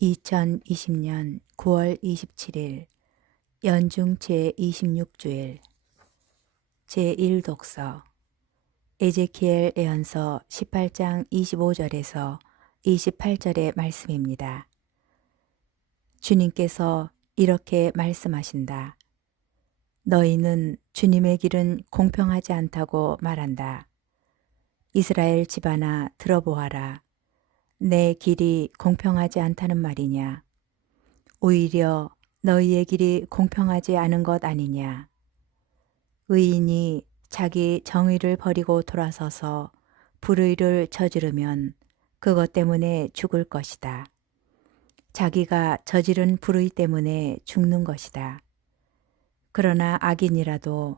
2020년 9월 27일 연중 제26주일 제1독서 에제키엘 예언서 18장 25절에서 28절의 말씀입니다. 주님께서 이렇게 말씀하신다. 너희는 주님의 길은 공평하지 않다고 말한다. 이스라엘 집안아 들어보아라. 내 길이 공평하지 않다는 말이냐. 오히려 너희의 길이 공평하지 않은 것 아니냐. 의인이 자기 정의를 버리고 돌아서서 불의를 저지르면 그것 때문에 죽을 것이다. 자기가 저지른 불의 때문에 죽는 것이다. 그러나 악인이라도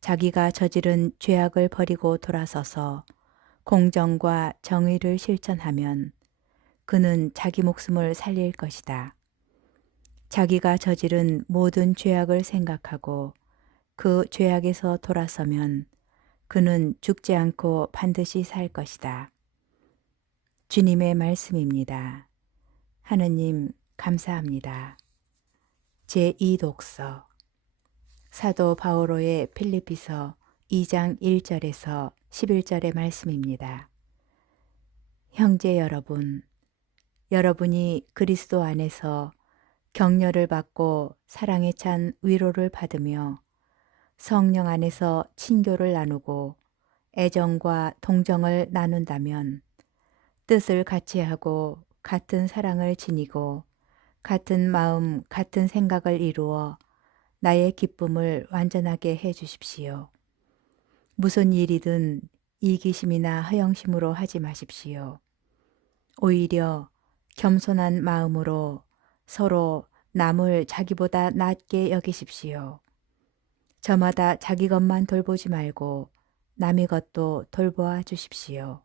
자기가 저지른 죄악을 버리고 돌아서서 공정과 정의를 실천하면 그는 자기 목숨을 살릴 것이다. 자기가 저지른 모든 죄악을 생각하고 그 죄악에서 돌아서면 그는 죽지 않고 반드시 살 것이다. 주님의 말씀입니다. 하느님 감사합니다. 제2독서 사도 바오로의 필립비서 2장 1절에서 11절의 말씀입니다. 형제 여러분, 여러분이 그리스도 안에서 격려를 받고 사랑에 찬 위로를 받으며 성령 안에서 친교를 나누고 애정과 동정을 나눈다면 뜻을 같이 하고 같은 사랑을 지니고 같은 마음, 같은 생각을 이루어 나의 기쁨을 완전하게 해 주십시오. 무슨 일이든 이기심이나 허영심으로 하지 마십시오. 오히려 겸손한 마음으로 서로 남을 자기보다 낮게 여기십시오. 저마다 자기 것만 돌보지 말고 남의 것도 돌보아 주십시오.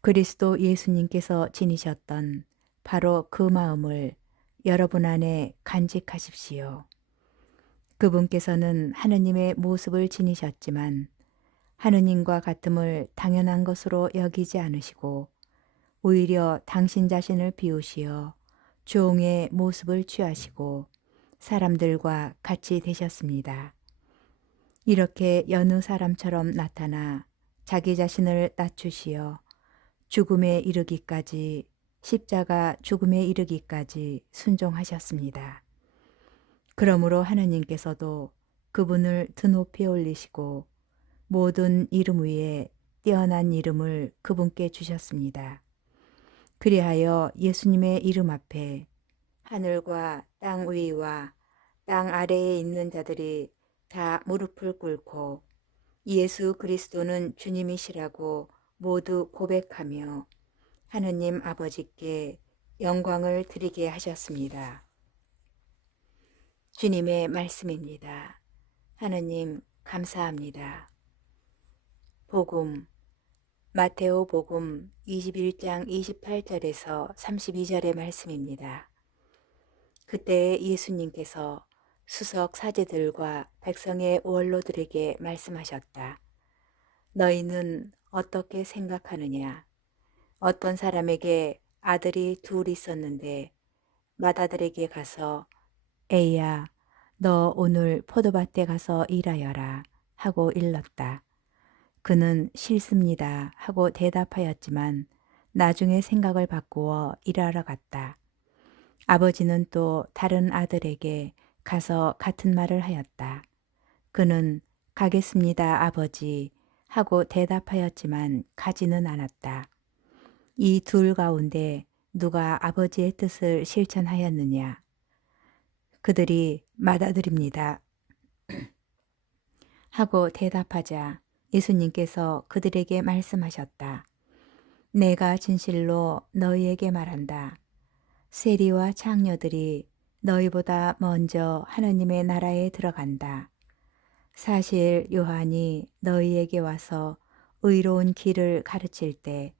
그리스도 예수님께서 지니셨던 바로 그 마음을 여러분 안에 간직하십시오. 그분께서는 하느님의 모습을 지니셨지만 하느님과 같음을 당연한 것으로 여기지 않으시고 오히려 당신 자신을 비우시어 종의 모습을 취하시고 사람들과 같이 되셨습니다. 이렇게 여느 사람처럼 나타나 자기 자신을 낮추시어 죽음에 이르기까지 십자가 죽음에 이르기까지 순종하셨습니다. 그러므로 하느님께서도 그분을 드높이 올리시고 모든 이름 위에 뛰어난 이름을 그분께 주셨습니다. 그리하여 예수님의 이름 앞에 하늘과 땅 위와 땅 아래에 있는 자들이 다 무릎을 꿇고 예수 그리스도는 주님이시라고 모두 고백하며 하느님 아버지께 영광을 드리게 하셨습니다. 주님의 말씀입니다. 하느님 감사합니다. 복음 마테오 복음 21장 28절에서 32절의 말씀입니다. 그때 예수님께서 수석 사제들과 백성의 원로들에게 말씀하셨다. 너희는 어떻게 생각하느냐? 어떤 사람에게 아들이 둘 있었는데 맏아들에게 가서 에이야, 너 오늘 포도밭에 가서 일하여라 하고 일렀다. 그는 싫습니다 하고 대답하였지만 나중에 생각을 바꾸어 일하러 갔다. 아버지는 또 다른 아들에게 가서 같은 말을 하였다. 그는 가겠습니다 아버지 하고 대답하였지만 가지는 않았다. 이 둘 가운데 누가 아버지의 뜻을 실천하였느냐? 그들이 맏아들입니다 하고 대답하자 예수님께서 그들에게 말씀하셨다. 내가 진실로 너희에게 말한다. 세리와 창녀들이 너희보다 먼저 하느님의 나라에 들어간다. 사실 요한이 너희에게 와서 의로운 길을 가르칠 때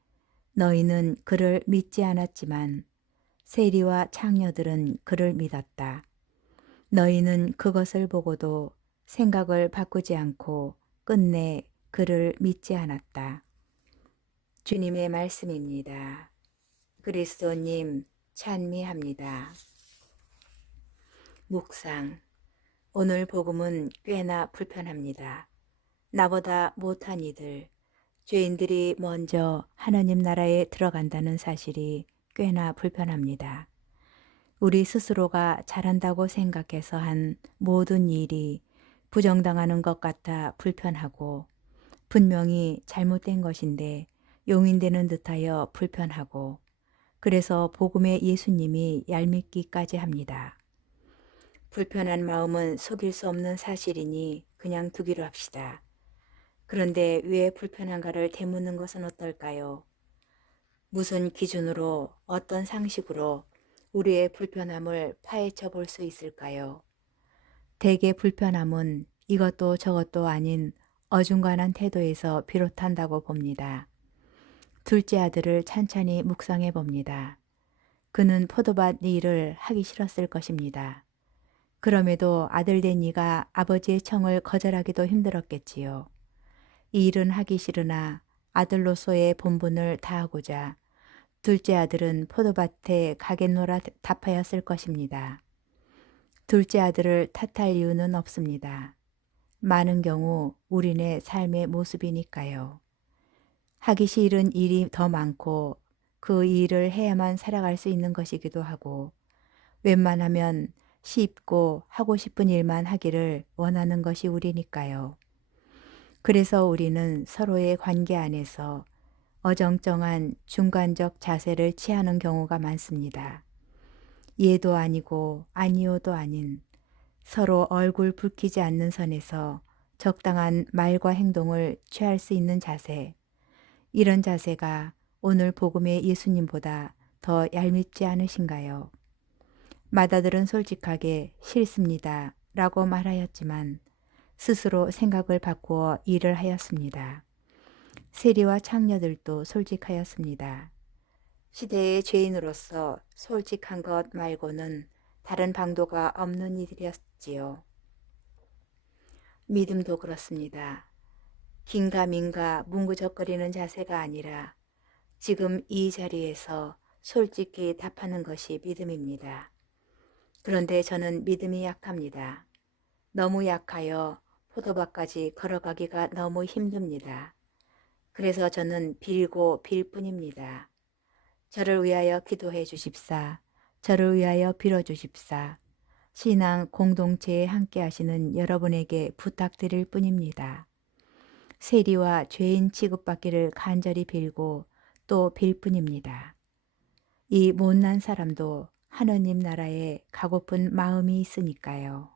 너희는 그를 믿지 않았지만 세리와 창녀들은 그를 믿었다. 너희는 그것을 보고도 생각을 바꾸지 않고 끝내 그를 믿지 않았다. 주님의 말씀입니다. 그리스도님 찬미합니다. 묵상. 오늘 복음은 꽤나 불편합니다. 나보다 못한 이들, 죄인들이 먼저 하나님 나라에 들어간다는 사실이 꽤나 불편합니다. 우리 스스로가 잘한다고 생각해서 한 모든 일이 부정당하는 것 같아 불편하고, 분명히 잘못된 것인데 용인되는 듯하여 불편하고, 그래서 복음의 예수님이 얄밉기까지 합니다. 불편한 마음은 속일 수 없는 사실이니 그냥 두기로 합시다. 그런데 왜 불편한가를 되묻는 것은 어떨까요? 무슨 기준으로, 어떤 상식으로 우리의 불편함을 파헤쳐 볼 수 있을까요? 대개 불편함은 이것도 저것도 아닌 어중간한 태도에서 비롯한다고 봅니다. 둘째 아들을 찬찬히 묵상해 봅니다. 그는 포도밭 일을 하기 싫었을 것입니다. 그럼에도 아들된 이가 아버지의 청을 거절하기도 힘들었겠지요. 이 일은 하기 싫으나 아들로서의 본분을 다하고자 둘째 아들은 포도밭에 가겠노라 답하였을 것입니다. 둘째 아들을 탓할 이유는 없습니다. 많은 경우 우리네 삶의 모습이니까요. 하기 싫은 일이 더 많고 그 일을 해야만 살아갈 수 있는 것이기도 하고, 웬만하면 쉽고 하고 싶은 일만 하기를 원하는 것이 우리니까요. 그래서 우리는 서로의 관계 안에서 어정쩡한 중간적 자세를 취하는 경우가 많습니다. 예도 아니고 아니오도 아닌, 서로 얼굴 붉히지 않는 선에서 적당한 말과 행동을 취할 수 있는 자세, 이런 자세가 오늘 복음의 예수님보다 더 얄밉지 않으신가요? 맏아들은 솔직하게 싫습니다 라고 말하였지만 스스로 생각을 바꾸어 일을 하였습니다. 세리와 창녀들도 솔직하였습니다. 시대의 죄인으로서 솔직한 것 말고는 다른 방도가 없는 이들이었지요. 믿음도 그렇습니다. 긴가민가 뭉구적거리는 자세가 아니라 지금 이 자리에서 솔직히 답하는 것이 믿음입니다. 그런데 저는 믿음이 약합니다. 너무 약하여 포도밭까지 걸어가기가 너무 힘듭니다. 그래서 저는 빌고 빌 뿐입니다. 저를 위하여 기도해 주십사. 저를 위하여 빌어 주십사. 신앙 공동체에 함께 하시는 여러분에게 부탁드릴 뿐입니다. 세리와 죄인 취급받기를 간절히 빌고 또 빌 뿐입니다. 이 못난 사람도 하느님 나라에 가고픈 마음이 있으니까요.